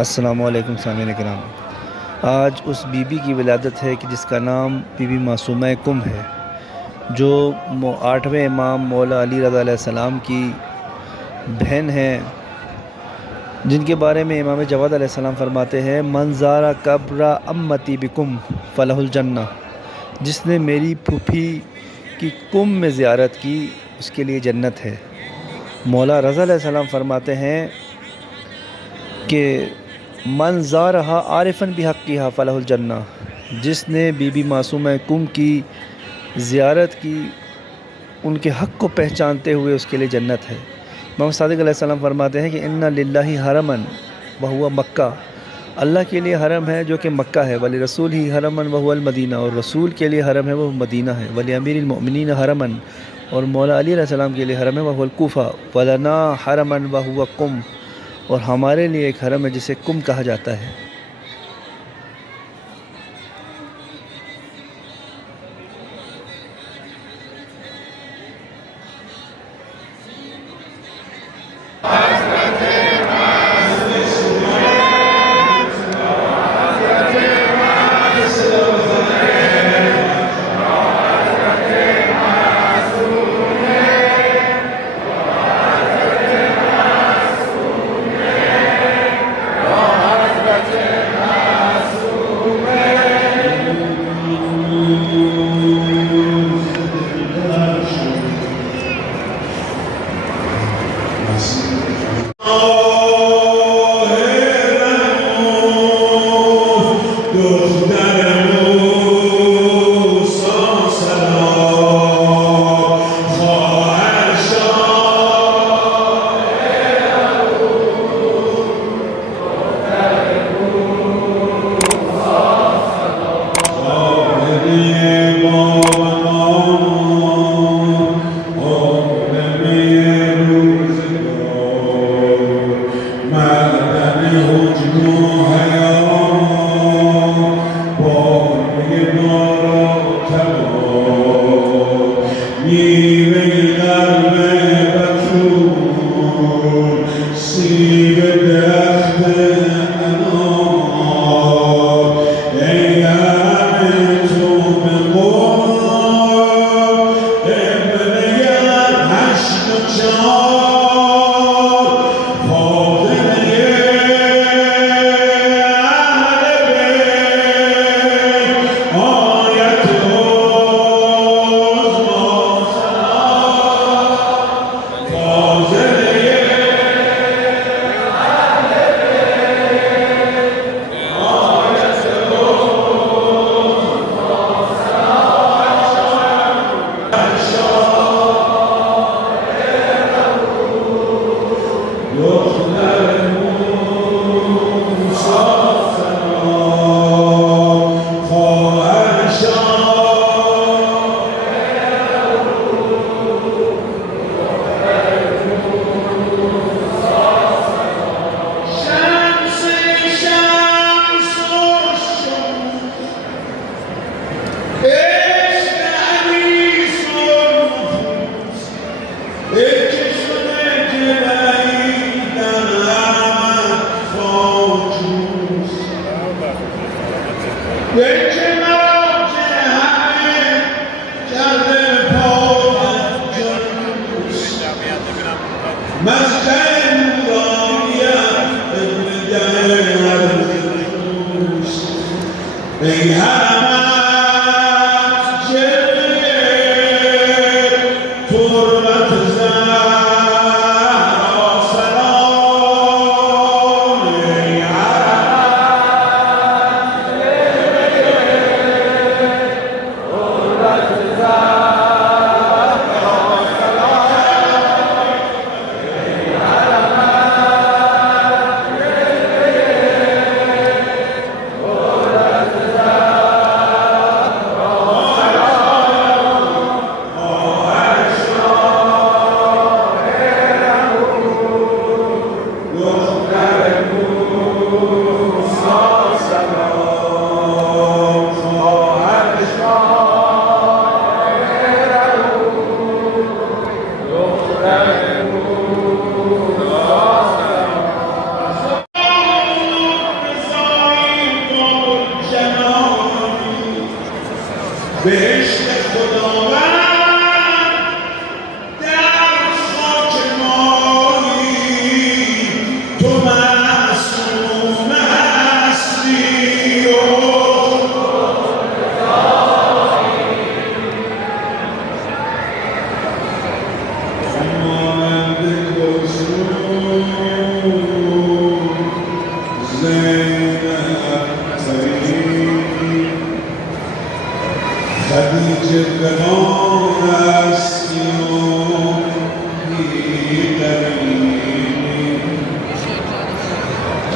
अस्सलामु अलैकुम सामीन किराम। आज उस बीबी की विलादत है कि जिसका नाम बीबी मासूमा कुम है, जो 8वें इमाम मौला अली रज़ा अलैहिस्सलाम की बहन है, जिनके बारे में इमाम जवाद अलैहिस्सलाम फरमाते हैं, मन ज़ारा कब्र अम्मती बिकुम फ़लहुल जन्ना। जिसने मेरी फूफी की कुम में ज़ियारत की उसके लिए जन्नत है। मौला रज़ा अलैहिस्सलाम फरमाते हैं कि मन ज़ारहा आरिफ़न बिहक़्क़िहा फ़लहुल जन्ना। जिसने बीबी मासूमा कुम की ज़ियारत की उनके हक़ को पहचानते हुए उसके लिए जन्नत है। इमाम सादिक़ अलैहिस्सलाम फरमाते हैं कि इन्ना लिल्लाहि हरमन व हुवा मक्का। अल्लाह के लिए हरम है जो कि मक्का है, वली रसूल ही हरमन व हुवल मदीना, और रसूल के लिए हरम है वो मदीना है, वली अमीरिल मोमिनीन हरमन, और मौला अली अलैहिस्सलाम के लिए हरम है वह हुवल कूफ़ा, वलना हरमन व हुवा कुम, और हमारे लिए एक हरम है जिसे कुम कहा जाता है।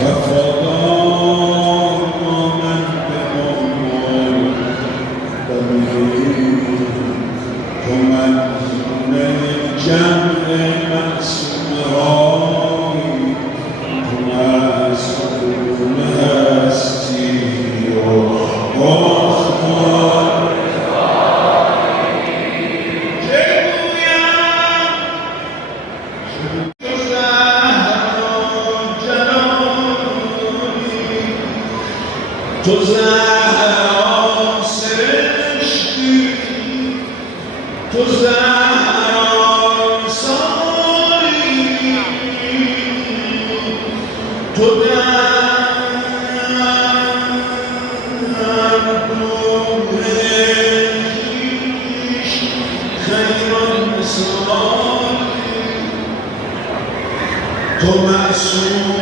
وفادار مانند دنبال دلیل تو مدینه جمع معصومه هایی تو معصوم هستی و مختار تو زهرا سرشتی تو زهرا سایی تو در دوهش خیران سایی تو معصوم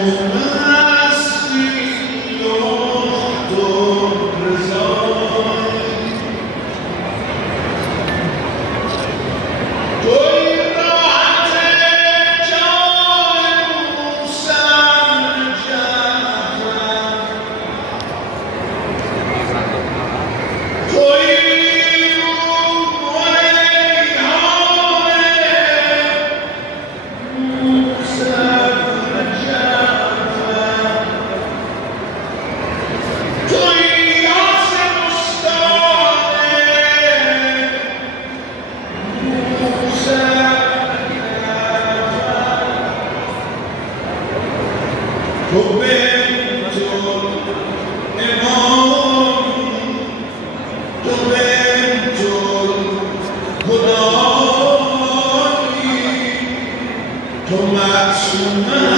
تو بنت الامام تو بنت الهدایی تو معصومه